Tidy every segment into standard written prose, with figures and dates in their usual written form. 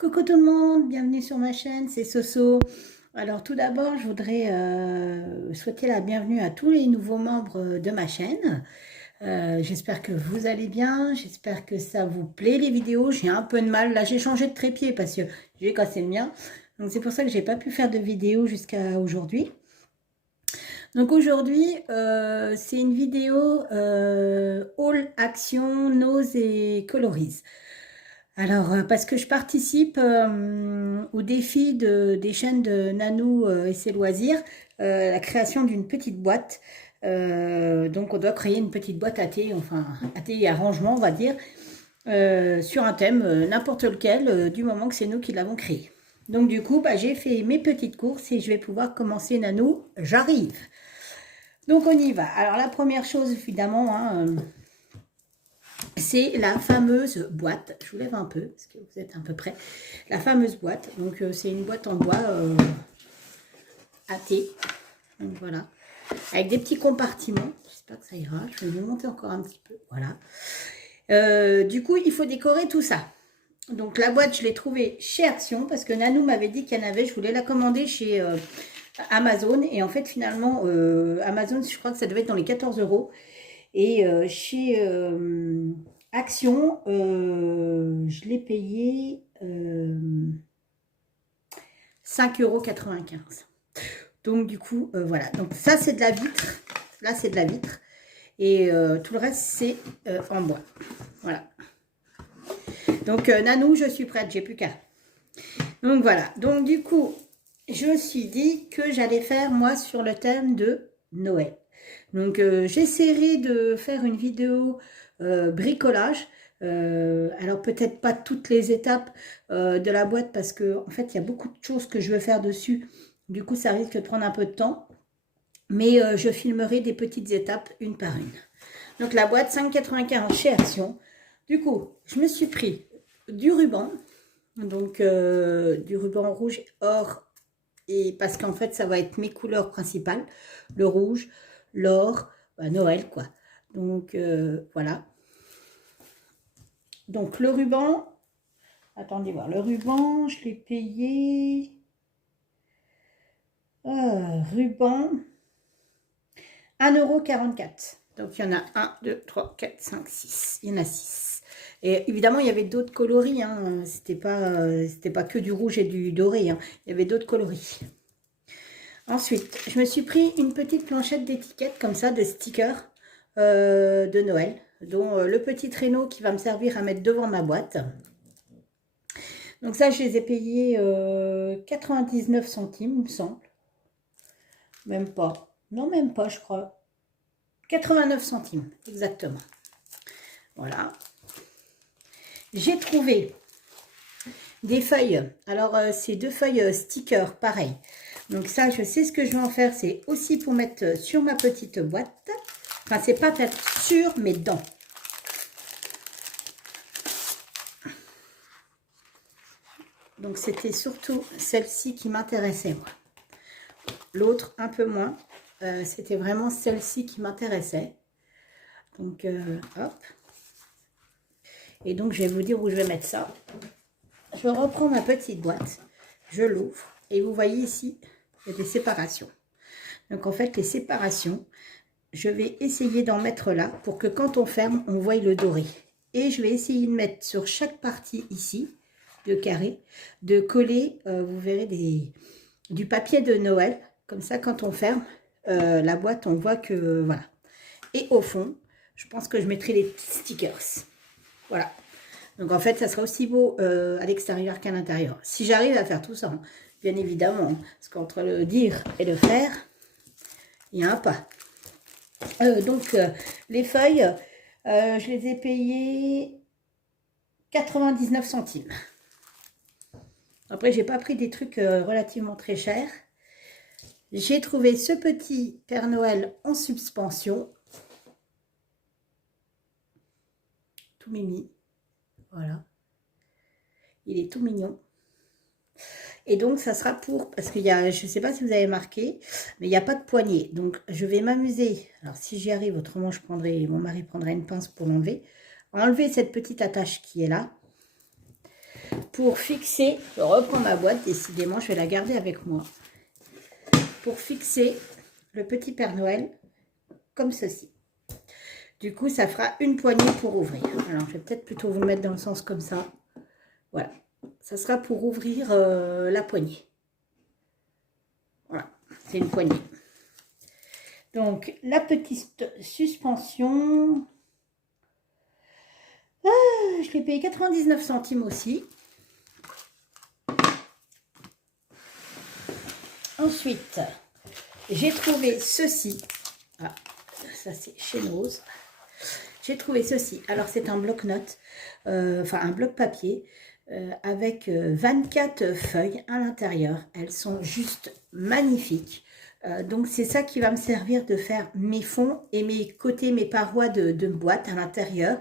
Coucou tout le monde, bienvenue sur ma chaîne, c'est Soso. Alors tout d'abord, je voudrais souhaiter la bienvenue à tous les nouveaux membres de ma chaîne. J'espère que vous allez bien, j'espère que ça vous plaît les vidéos. J'ai un peu de mal, là j'ai changé de trépied parce que j'ai cassé le mien. Donc c'est pour ça que j'ai pas pu faire de vidéo jusqu'à aujourd'hui. Donc aujourd'hui, c'est une vidéo All Action Nose et Colorise. Alors, parce que je participe au défi des chaînes de Nanou et ses loisirs, la création d'une petite boîte. Donc, on doit créer une petite boîte à thé, enfin, à thé et arrangement, on va dire, sur un thème, n'importe lequel, du moment que c'est nous qui l'avons créé. Donc, du coup, bah, j'ai fait mes petites courses et je vais pouvoir commencer Nanou. J'arrive. Donc, on y va. Alors, la première chose, évidemment, hein, c'est la fameuse boîte. Je vous lève un peu, parce que vous êtes à peu près. La fameuse boîte. Donc, c'est une boîte en bois à thé. Donc, voilà. Avec des petits compartiments. J'espère que ça ira. Je vais le monter encore un petit peu. Voilà. Du coup, il faut décorer tout ça. Donc, la boîte, je l'ai trouvée chez Action, parce que Nanou m'avait dit qu'il y en avait. Je voulais la commander chez Amazon. Et en fait, finalement, Amazon, je crois que ça devait être dans les 14 €. Et chez Action, je l'ai payé 5,95 €. Donc du coup, voilà. Donc ça, c'est de la vitre. Là, c'est de la vitre. Et tout le reste, c'est en bois. Voilà. Donc Nanou, je suis prête. J'ai plus qu'à. Donc voilà. Donc du coup, je me suis dit que j'allais faire, moi, sur le thème de Noël. Donc, j'essaierai de faire une vidéo bricolage. Alors, peut-être pas toutes les étapes de la boîte parce que en fait, il y a beaucoup de choses que je veux faire dessus. Du coup, ça risque de prendre un peu de temps. Mais je filmerai des petites étapes une par une. Donc, la boîte 5,95 € chez Action. Du coup, je me suis pris du ruban. Donc, du ruban rouge or. Et parce qu'en fait, ça va être mes couleurs principales. Le rouge, l'or, bah, Noël quoi. Donc voilà. Donc le ruban, attendez voir, le ruban, je l'ai payé. Ruban, 1,44 €. Donc il y en a 1, 2, 3, 4, 5, 6. Il y en a 6. Et évidemment, il y avait d'autres coloris. Hein. C'était pas que du rouge et du doré. Hein. Il y avait d'autres coloris. Ensuite, je me suis pris une petite planchette d'étiquettes comme ça, de stickers de Noël, dont le petit traîneau qui va me servir à mettre devant ma boîte. Donc ça, je les ai payés 99 centimes, il me semble. Même pas. Non, même pas, je crois. 89 centimes, exactement. Voilà. J'ai trouvé des feuilles. Alors, c'est 2 feuilles stickers, pareil. Donc ça, je sais ce que je vais en faire. C'est aussi pour mettre sur ma petite boîte. Enfin, c'est pas mettre sur, mais dedans. Donc, c'était surtout celle-ci qui m'intéressait, moi. L'autre, un peu moins. C'était vraiment celle-ci qui m'intéressait. Donc, hop. Et donc, je vais vous dire où je vais mettre ça. Je reprends ma petite boîte. Je l'ouvre. Et vous voyez ici, il y a des séparations. Donc, en fait, les séparations, je vais essayer d'en mettre là pour que quand on ferme, on voie le doré. Et je vais essayer de mettre sur chaque partie ici, de carré, de coller, vous verrez, du papier de Noël. Comme ça, quand on ferme la boîte, on voit que, voilà. Et au fond, je pense que je mettrai les petits stickers. Voilà. Donc, en fait, ça sera aussi beau à l'extérieur qu'à l'intérieur. Si j'arrive à faire tout ça, hein, bien évidemment, parce qu'entre le dire et le faire, il y a un pas. Donc, les feuilles, je les ai payées 99 centimes. Après, j'ai pas pris des trucs relativement très chers. J'ai trouvé ce petit Père Noël en suspension. Tout mimi. Voilà. Il est tout mignon. Et donc, ça sera pour... Parce qu'il y a... Je ne sais pas si vous avez marqué, mais il n'y a pas de poignée. Donc, je vais m'amuser. Alors, si j'y arrive, autrement, je prendrai... Mon mari prendra une pince pour l'enlever. Enlever cette petite attache qui est là. pour fixer, je reprends ma boîte, décidément, je vais la garder avec moi. Pour fixer le petit Père Noël comme ceci. Du coup, ça fera une poignée pour ouvrir. Alors, je vais peut-être plutôt vous le mettre dans le sens comme ça. Voilà. Ça sera pour ouvrir la poignée. Voilà, c'est une poignée. Donc, la petite suspension, je l'ai payé 99 centimes aussi. Ensuite, j'ai trouvé ceci. Ah, ça c'est chez Nose. J'ai trouvé ceci. Alors, c'est un bloc-notes, enfin un bloc-papier avec 24 feuilles à l'intérieur. Elles sont juste magnifiques. Donc, c'est ça qui va me servir de faire mes fonds et mes côtés, mes parois de boîte à l'intérieur.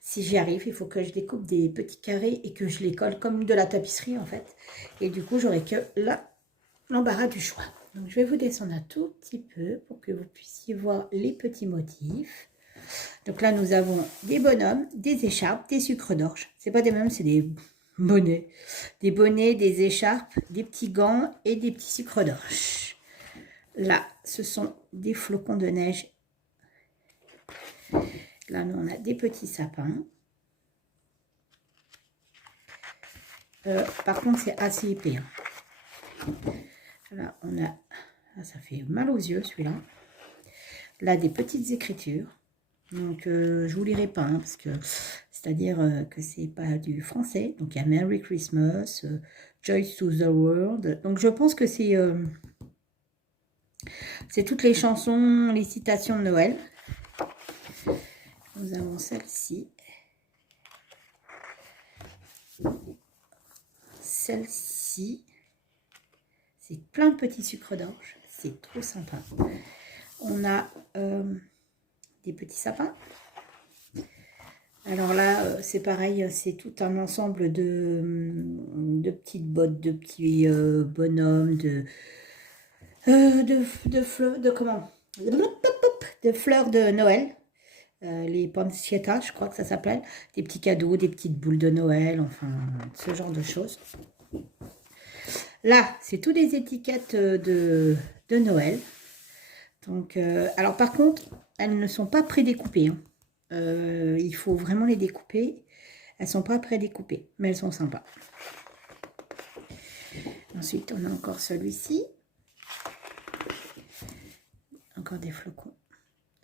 Si j'y arrive, il faut que je découpe des petits carrés et que je les colle comme de la tapisserie en fait. Et du coup, j'aurai que l'embarras du choix. Donc, je vais vous descendre un tout petit peu pour que vous puissiez voir les petits motifs. Donc là, nous avons des bonhommes, des écharpes, des sucres d'orge. C'est pas des bonhommes, c'est des bonnets. Des bonnets, des écharpes, des petits gants et des petits sucres d'orge. Là, ce sont des flocons de neige. Là, nous, on a des petits sapins. Par contre, c'est assez épais. Hein. Là, on a... Ah, ça fait mal aux yeux, celui-là. Là, des petites écritures. Donc, je vous lirai pas, hein, parce que c'est-à-dire que c'est pas du français. Donc, il y a Merry Christmas, Joy to the World. Donc, je pense que c'est toutes les chansons, les citations de Noël. Nous avons celle-ci. Celle-ci. C'est plein de petits sucres d'orge. C'est trop sympa. On a des petits sapins. Alors là, c'est pareil, c'est tout un ensemble de petites bottes, de petits bonhommes, de fleurs, de fleurs de Noël. Les pancetta, je crois que ça s'appelle. Des petits cadeaux, des petites boules de Noël, enfin, ce genre de choses. Là, c'est toutes des étiquettes de Noël. Donc, alors par contre, elles ne sont pas prédécoupées. Hein. Il faut vraiment les découper. Elles ne sont pas prédécoupées, mais elles sont sympas. Ensuite, on a encore celui-ci. Encore des flocons.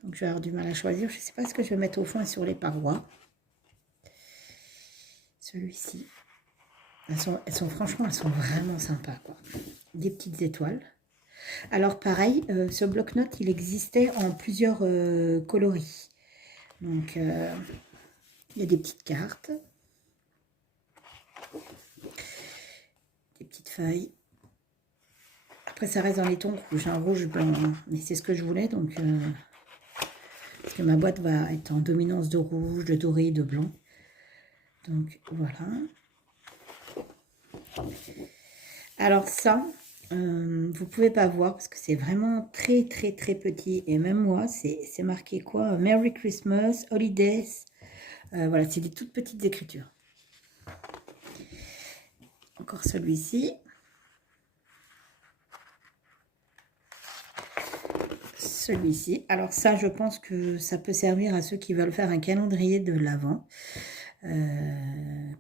Donc, je vais avoir du mal à choisir. Je ne sais pas ce que je vais mettre au fond et sur les parois. Celui-ci. Franchement, elles sont vraiment sympas, quoi. Des petites étoiles. Alors, pareil, ce bloc-notes, il existait en plusieurs coloris. Donc, il y a des petites cartes. Des petites feuilles. Après, ça reste dans les tons rouges, hein, rouge, blanc. Hein. Mais c'est ce que je voulais, donc... parce que ma boîte va être en dominance de rouge, de doré, de blanc. Donc, voilà. Alors ça, vous ne pouvez pas voir parce que c'est vraiment très, très, très petit. Et même moi, c'est marqué quoi? Merry Christmas, Holidays. Voilà, c'est des toutes petites écritures. Encore celui-ci. Celui-ci. Alors ça, je pense que ça peut servir à ceux qui veulent faire un calendrier de l'Avent.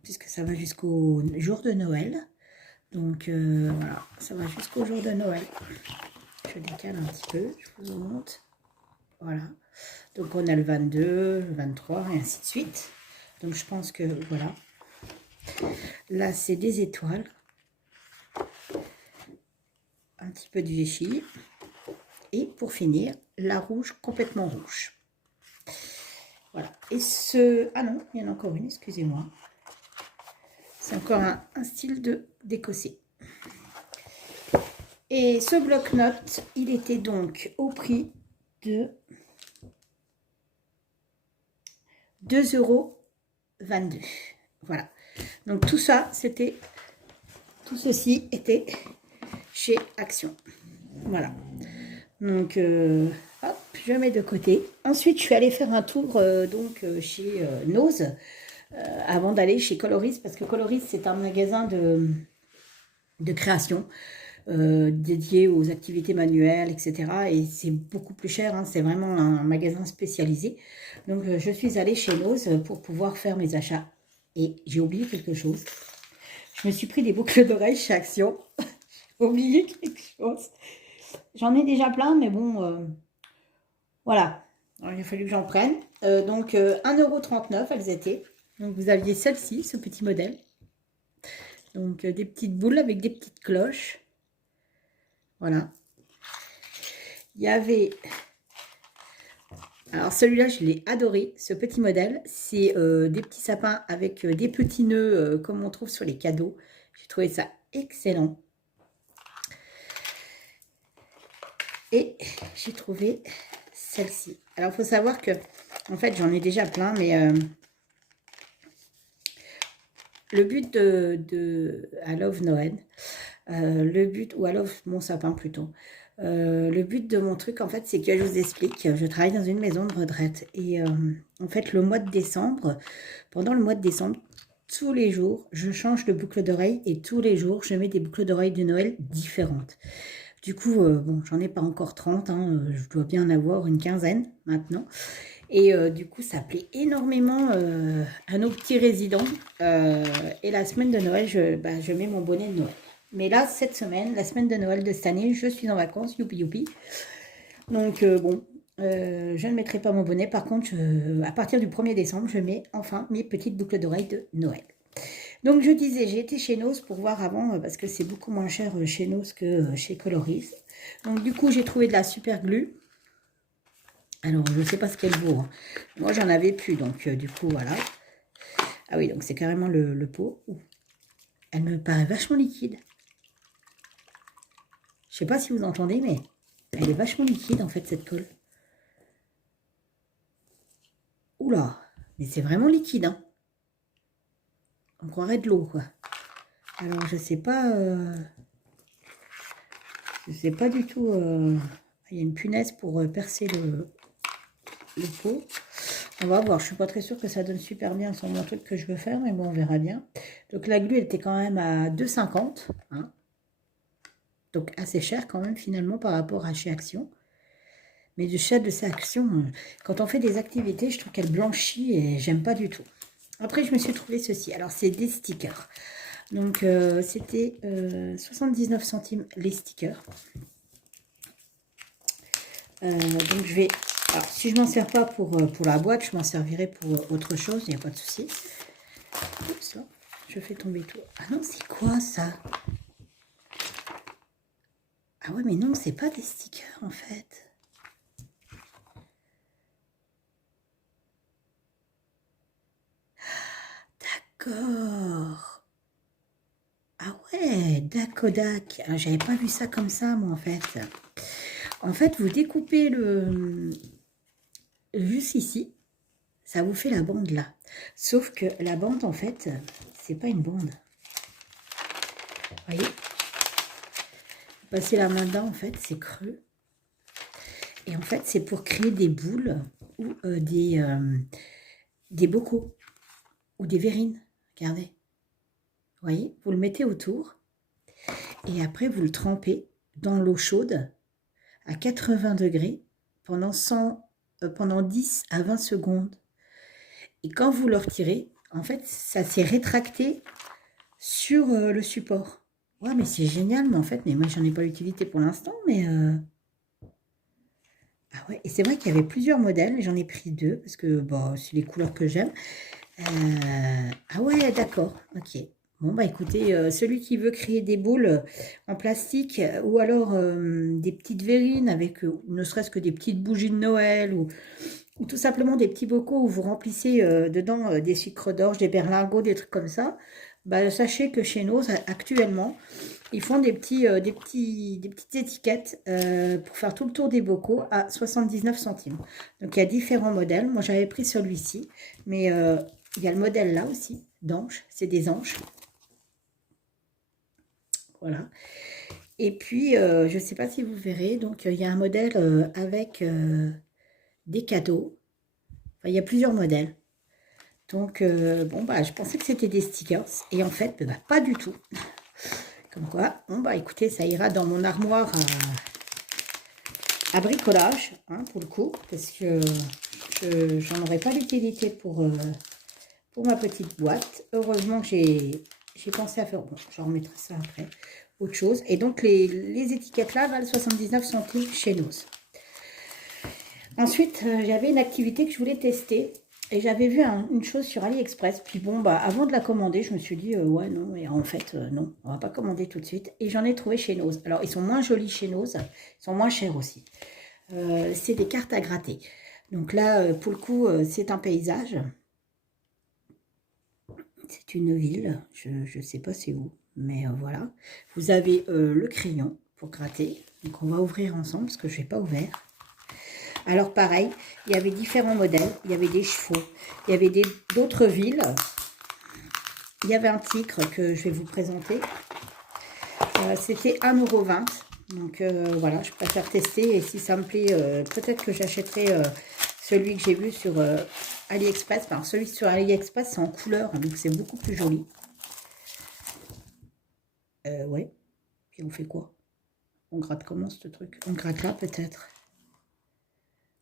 Puisque ça va jusqu'au jour de Noël. Donc voilà, ça va jusqu'au jour de Noël. Je décale un petit peu, je vous montre. Voilà. Donc on a le 22, le 23 et ainsi de suite. Donc je pense que voilà. Là c'est des étoiles. Un petit peu de vichy. Et pour finir, la rouge complètement rouge. Voilà. Et ce... Ah non, il y en a encore une, excusez-moi. C'est encore un style d'écossais. Et ce bloc-notes, il était donc au prix de 2,22 €. Voilà. Donc tout ça, tout ceci était chez Action. Voilà. Donc, hop, je mets de côté. Ensuite, je suis allée faire un tour chez Nose. avant d'aller chez Coloris, parce que Coloris, c'est un magasin de création dédié aux activités manuelles, etc. Et c'est beaucoup plus cher, hein, c'est vraiment un magasin spécialisé. Donc, je suis allée chez Nose pour pouvoir faire mes achats. Et j'ai oublié quelque chose. Je me suis pris des boucles d'oreilles chez Action. J'ai oublié quelque chose. J'en ai déjà plein, mais bon, voilà. Alors, il a fallu que j'en prenne. Donc, 1,39 € elles étaient. Donc, vous aviez celle-ci, ce petit modèle. Donc, des petites boules avec des petites cloches. Voilà. Il y avait... Alors, celui-là, je l'ai adoré, ce petit modèle. C'est des petits sapins avec des petits nœuds, comme on trouve sur les cadeaux. J'ai trouvé ça excellent. Et j'ai trouvé celle-ci. Alors, il faut savoir que, en fait, j'en ai déjà plein, mais le but de I Love Noël, le but, ou I Love mon sapin plutôt, le but de mon truc, en fait, c'est que je vous explique, je travaille dans une maison de retraite. Et en fait, le mois de décembre, pendant le mois de décembre, tous les jours, je change de boucle d'oreille et tous les jours, je mets des boucles d'oreilles de Noël différentes. Du coup, bon, j'en ai pas encore 30, hein, je dois bien en avoir une quinzaine maintenant. Et du coup, ça plaît énormément à nos petits résidents. Et la semaine de Noël, je mets mon bonnet de Noël. Mais là, cette semaine, la semaine de Noël de cette année, je suis en vacances, youpi youpi. Donc bon, je ne mettrai pas mon bonnet. Par contre, à partir du 1er décembre, je mets enfin mes petites boucles d'oreilles de Noël. Donc je disais, j'ai été chez Nose pour voir avant, parce que c'est beaucoup moins cher chez Nose que chez Coloris. Donc du coup, j'ai trouvé de la super glue. Alors, je ne sais pas ce qu'elle vaut, hein. Moi, j'en avais plus, donc du coup, voilà. Ah oui, donc c'est carrément le pot. Ouh. Elle me paraît vachement liquide. Je ne sais pas si vous entendez, mais elle est vachement liquide, en fait, cette colle. Oula, mais c'est vraiment liquide, hein. On croirait de l'eau, quoi. Alors, je sais pas... je sais pas du tout... il y a une punaise pour percer le pot. On va voir, je suis pas très sûre que ça donne super bien sur mon truc que je veux faire, mais bon, on verra bien. Donc la glue, elle était quand même à 2,50 €, hein. Donc assez cher quand même finalement par rapport à chez Action. Mais du chat de chez Action, quand on fait des activités, je trouve qu'elle blanchit et j'aime pas du tout. Après, je me suis trouvé ceci. Alors, c'est des stickers. Donc, c'était 79 centimes les stickers. Donc, je vais... Alors, si je m'en sers pas pour la boîte, je m'en servirai pour autre chose, il n'y a pas de souci. Oups, là, je fais tomber tout. Ah non, c'est quoi ça? Ah ouais, mais non, c'est pas des stickers, en fait. D'accord. Ah ouais, Dakodak. Ah, j'avais pas vu ça comme ça, moi, en fait. En fait, vous découpez juste ici, ça vous fait la bande là. Sauf que la bande, en fait, c'est pas une bande. Vous voyez? Passez la main dedans, en fait, c'est creux. Et en fait, c'est pour créer des boules ou des bocaux ou des verrines. Regardez. Vous voyez? Vous le mettez autour et après, vous le trempez dans l'eau chaude à 80 degrés pendant 10 à 20 secondes. Et quand vous le retirez, en fait, ça s'est rétracté sur le support. Ouais, mais c'est génial, mais en fait, mais moi, j'en ai pas l'utilité pour l'instant, mais... Ah ouais, et c'est vrai qu'il y avait plusieurs modèles, j'en ai pris 2, parce que, bon, c'est les couleurs que j'aime. Ah ouais, d'accord, ok. Bon, bah écoutez, celui qui veut créer des boules en plastique, ou alors des petites verrines avec ne serait-ce que des petites bougies de Noël, ou tout simplement des petits bocaux où vous remplissez dedans des sucres d'orge, des berlingots, des trucs comme ça, bah, sachez que chez nous, actuellement, ils font des petites étiquettes pour faire tout le tour des bocaux à 79 centimes. Donc, il y a différents modèles. Moi, j'avais pris celui-ci, mais il y a le modèle là aussi, d'ange. C'est des anges. Voilà. Et puis, je ne sais pas si vous verrez, donc il y a un modèle avec des cadeaux. Enfin, il y a plusieurs modèles. Donc, bon, bah, je pensais que c'était des stickers. Et en fait, bah, pas du tout. Comme quoi, bon, bah, écoutez, ça ira dans mon armoire à bricolage, hein, pour le coup. Parce que j'en aurais pas l'utilité pour ma petite boîte. Heureusement que j'ai pensé à faire... Bon, je remettrai ça après. Autre chose. Et donc, les étiquettes là valent 79 centimes chez nous. Ensuite, j'avais une activité que je voulais tester. Et j'avais vu une chose sur AliExpress. Puis bon, bah, avant de la commander, je me suis dit, ouais, non. Et en fait, non, on va pas commander tout de suite. Et j'en ai trouvé chez Nose. Alors, ils sont moins jolis chez Nose. Ils sont moins chers aussi. C'est des cartes à gratter. Donc là, pour le coup, c'est un paysage. C'est une ville. Je ne sais pas c'est où. Mais voilà. Vous avez le crayon pour gratter. Donc, on va ouvrir ensemble parce que je n'ai pas ouvert. Alors pareil, il y avait différents modèles, il y avait des chevaux, il y avait d'autres villes, il y avait un tigre que je vais vous présenter, c'était 1,20 €, donc voilà, je préfère tester et si ça me plaît, peut-être que j'achèterai celui que j'ai vu sur AliExpress. Enfin, celui sur AliExpress c'est en couleur, donc c'est beaucoup plus joli. Ouais, et on fait quoi? On gratte comment ce truc? On gratte là peut-être?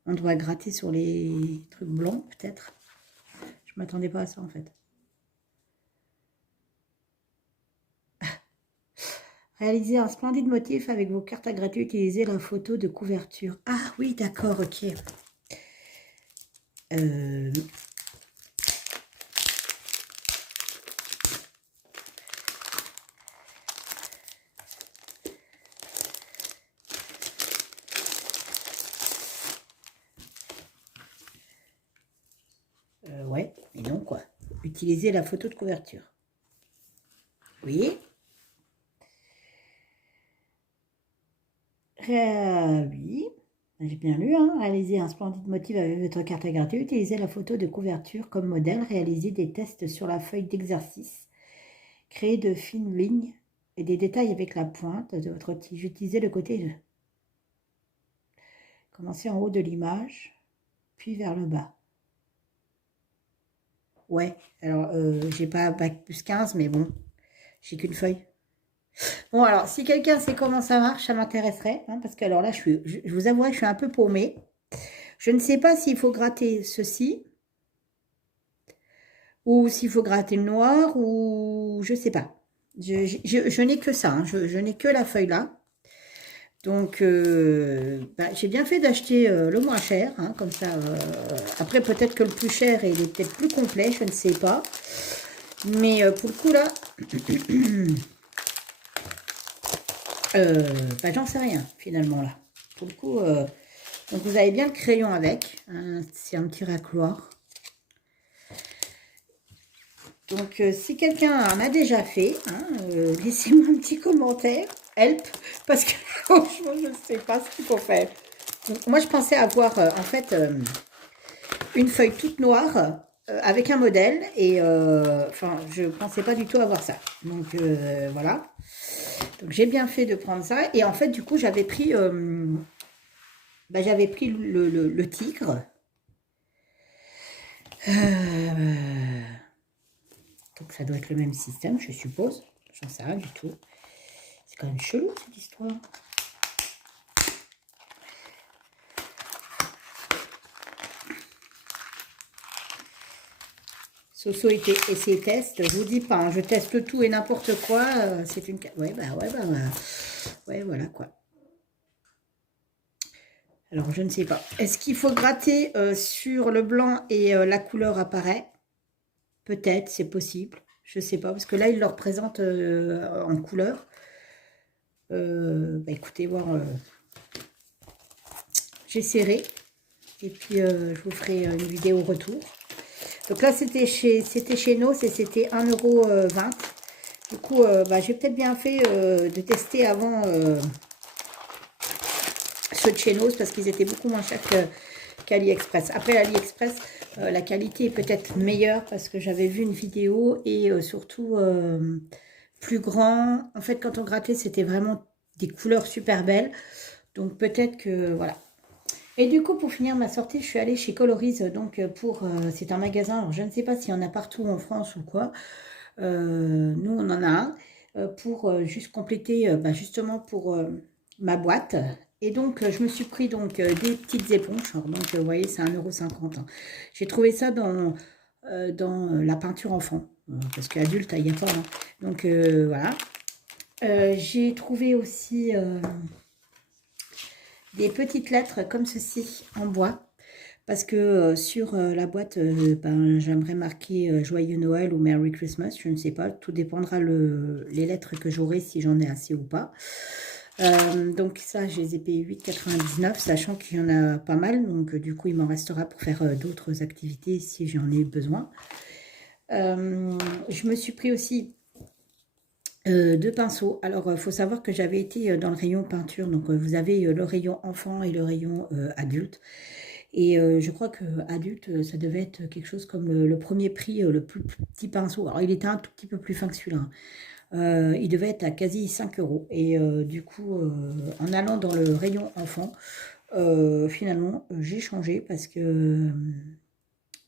On doit gratter sur les trucs blancs, peut-être. Je ne m'attendais pas à ça, en fait. Réalisez un splendide motif avec vos cartes à gratter. Utilisez la photo de couverture. Ah oui, d'accord, ok. Ouais, mais non, quoi. Utilisez la photo de couverture. Oui. Oui. J'ai bien lu, hein. Réalisez un splendide motif avec votre carte à gratter. Utilisez la photo de couverture comme modèle. Réalisez des tests sur la feuille d'exercice. Créez de fines lignes et des détails avec la pointe de votre tige. Utilisez le côté. Commencez en haut de l'image, puis vers le bas. Ouais, alors j'ai pas bac plus 15, mais bon, j'ai qu'une feuille. Bon, alors, si quelqu'un sait comment ça marche, ça m'intéresserait, hein, parce que alors là, je vous avouerai que je suis un peu paumée. Je ne sais pas s'il faut gratter ceci, ou s'il faut gratter le noir, ou je sais pas. Je n'ai que ça, hein, je n'ai que la feuille là. Donc, bah, j'ai bien fait d'acheter le moins cher, hein, comme ça. Après, peut-être que le plus cher, il est peut-être plus complet, je ne sais pas. Mais pour le coup, là, bah, j'en sais rien, finalement, là. Pour le coup, donc vous avez bien le crayon avec. Hein, c'est un petit racloir. Donc, si quelqu'un en a déjà fait, hein, laissez-moi un petit commentaire. Help, parce que franchement, je ne sais pas ce qu'il faut faire. Donc, moi, je pensais avoir, en fait, une feuille toute noire avec un modèle. Et, enfin, je ne pensais pas du tout avoir ça. Donc, voilà. Donc, j'ai bien fait de prendre ça. Et en fait, du coup, j'avais pris, bah, le tigre. Donc, ça doit être le même système, je suppose. J'en sais rien du tout. C'est quand même chelou, cette histoire. Soso et ses tests, je vous dis pas, hein, je teste tout et n'importe quoi. C'est une... Ouais, bah, ouais, voilà, quoi. Alors, je ne sais pas. Est-ce qu'il faut gratter sur le blanc et la couleur apparaît? Peut-être, c'est possible. Je ne sais pas, parce que là, il le représente en couleur. Bah, écoutez, voir... j'essaierai. Et puis, je vous ferai une vidéo retour. Donc là, c'était chez Nos et c'était 1,20 €. Du coup, bah, j'ai peut-être bien fait de tester avant ceux de chez Nos parce qu'ils étaient beaucoup moins chers qu'AliExpress. Après, AliExpress, la qualité est peut-être meilleure parce que j'avais vu une vidéo et surtout plus grand. En fait, quand on grattait, c'était vraiment des couleurs super belles. Donc peut-être que, voilà. Et du coup, pour finir ma sortie, je suis allée chez Coloris, donc pour, c'est un magasin, alors je ne sais pas s'il y en a partout en France ou quoi. Nous, on en a un pour juste compléter, bah, justement pour ma boîte. Et donc, je me suis pris donc des petites éponges. Alors, donc, vous voyez, c'est 1,50 €. Hein. J'ai trouvé ça dans la peinture enfant, parce qu'adulte, il n'y a pas. Hein. Donc, voilà. J'ai trouvé aussi des petites lettres comme ceci en bois. Parce que sur la boîte, ben, j'aimerais marquer Joyeux Noël ou Merry Christmas, je ne sais pas, tout dépendra les lettres que j'aurai, si j'en ai assez ou pas. Donc ça, je les ai payés 8,99 €, sachant qu'il y en a pas mal, donc du coup, il m'en restera pour faire d'autres activités si j'en ai besoin. Je me suis pris aussi deux pinceaux. Alors, il faut savoir que j'avais été dans le rayon peinture, donc vous avez le rayon enfant et le rayon adulte. Et je crois que adulte, ça devait être quelque chose comme le premier prix, le plus petit pinceau. Alors, il était un tout petit peu plus fin que celui-là. Hein. Il devait être à quasi 5 €. Et du coup, en allant dans le rayon enfant, finalement, j'ai changé parce que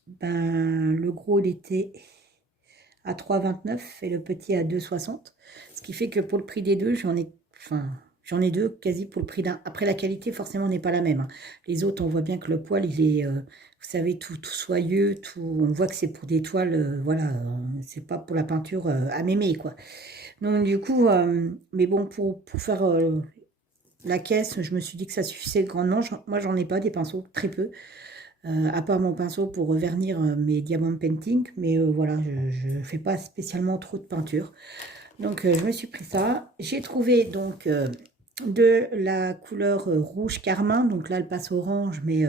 ben, le gros, il était à 3,29 € et le petit à 2,60 €. Ce qui fait que pour le prix des deux, j'en ai deux quasi pour le prix d'un. Après, la qualité, forcément, n'est pas la même. Hein. Les autres, on voit bien que le poil, il est, vous savez, tout soyeux, on voit que c'est pour des toiles, voilà, c'est pas pour la peinture à mémé, quoi. Donc, du coup, mais bon, pour faire la caisse, je me suis dit que ça suffisait grandement. Moi, j'en ai pas des pinceaux, très peu. À part mon pinceau pour vernir mes diamond painting, mais voilà, je ne fais pas spécialement trop de peinture. Donc, je me suis pris ça. J'ai trouvé donc de la couleur rouge carmin. Donc là, elle passe orange, mais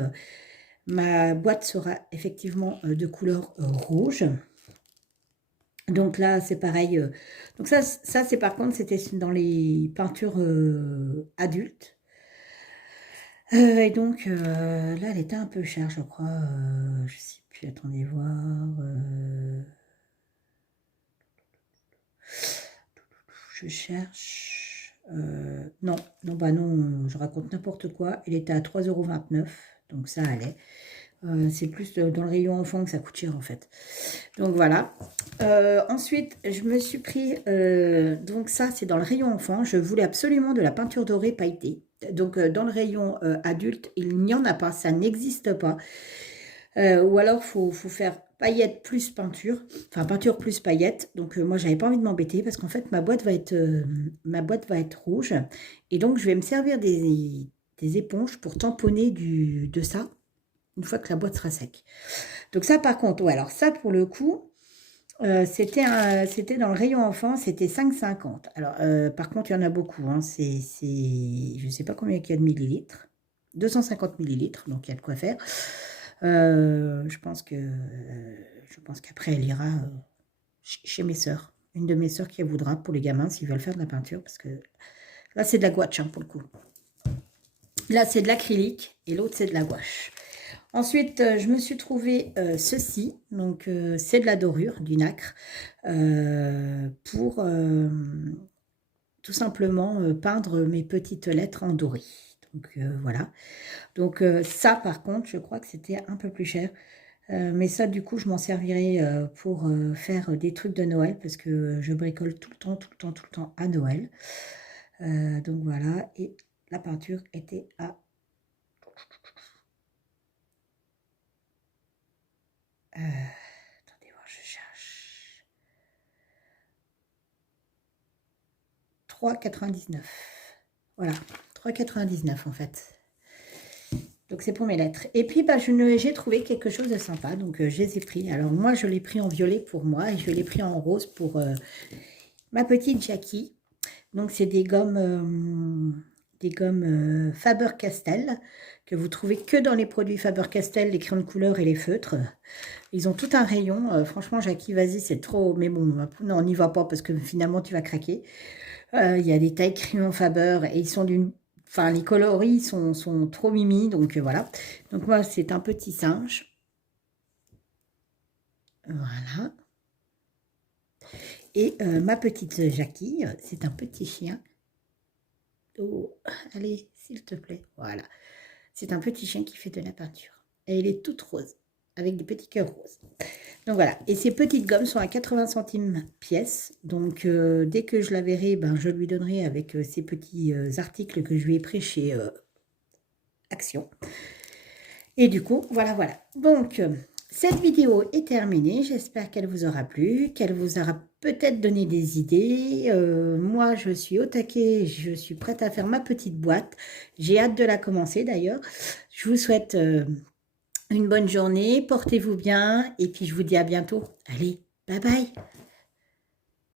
ma boîte sera effectivement de couleur rouge. Donc là, c'est pareil. Donc ça c'est par contre, c'était dans les peintures adultes. Et donc, là, elle était un peu chère, je crois. Je sais plus, attendez voir. Je cherche. Non, non, bah non, je raconte n'importe quoi. Elle était à 3,29 €, donc ça allait. C'est plus dans le rayon enfant que ça coûte cher en fait. Donc voilà. Ensuite, je me suis pris, donc ça c'est dans le rayon enfant, je voulais absolument de la peinture dorée pailletée. Donc dans le rayon adulte, il n'y en a pas, ça n'existe pas. Ou alors faut faire paillettes plus peinture, enfin peinture plus paillettes. Donc moi j'avais pas envie de m'embêter parce qu'en fait ma boîte va être rouge. Et donc je vais me servir des éponges pour tamponner de ça une fois que la boîte sera sec. Donc ça par contre, ouais, alors ça pour le coup, c'était dans le rayon enfant, c'était 5,50 €. Alors par contre, il y en a beaucoup, hein, je ne sais pas combien il y a de millilitres, 250 millilitres, donc il y a de quoi faire. Je pense qu'après, elle ira chez mes sœurs. Une de mes sœurs qui voudra pour les gamins s'ils veulent faire de la peinture, parce que là, c'est de la gouache, hein, pour le coup. Là, c'est de l'acrylique et l'autre, c'est de la gouache. Ensuite, je me suis trouvé ceci. Donc, c'est de la dorure, du nacre, pour tout simplement peindre mes petites lettres en doré. Donc, voilà. Donc, ça, par contre, je crois que c'était un peu plus cher. Mais ça, du coup, je m'en servirai pour faire des trucs de Noël, parce que je bricole tout le temps, tout le temps, tout le temps à Noël. Donc, voilà. Et la peinture était à... attendez voir, je cherche. 3,99 €. Voilà, 3,99 € en fait. Donc c'est pour mes lettres. Et puis bah, j'ai trouvé quelque chose de sympa, donc je les ai pris. Alors moi je l'ai pris en violet pour moi et je l'ai pris en rose pour ma petite Jackie. Donc c'est des gommes Faber-Castell que vous trouvez que dans les produits Faber-Castell, les crayons de couleur et les feutres. Ils ont tout un rayon. Franchement Jackie, vas-y, c'est trop... Mais bon, non, on n'y va pas parce que finalement tu vas craquer. Il y a des tailles crayons Faber et ils sont d'une... Enfin, les coloris sont trop mimi, donc voilà. Donc moi, c'est un petit singe. Voilà. Et ma petite Jackie, c'est un petit chien. Oh, allez, s'il te plaît. Voilà. C'est un petit chien qui fait de la peinture. Et elle est toute rose, avec des petits cœurs roses. Donc voilà, et ces petites gommes sont à 80 centimes pièce. Donc dès que je la verrai, ben, je lui donnerai avec ces petits articles que je lui ai pris chez Action. Et du coup, voilà. Donc, cette vidéo est terminée. J'espère qu'elle vous aura plu, qu'elle vous aura peut-être donné des idées. Moi, je suis au taquet. Je suis prête à faire ma petite boîte. J'ai hâte de la commencer d'ailleurs. Je vous souhaite une bonne journée. Portez-vous bien. Et puis, je vous dis à bientôt. Allez, bye bye.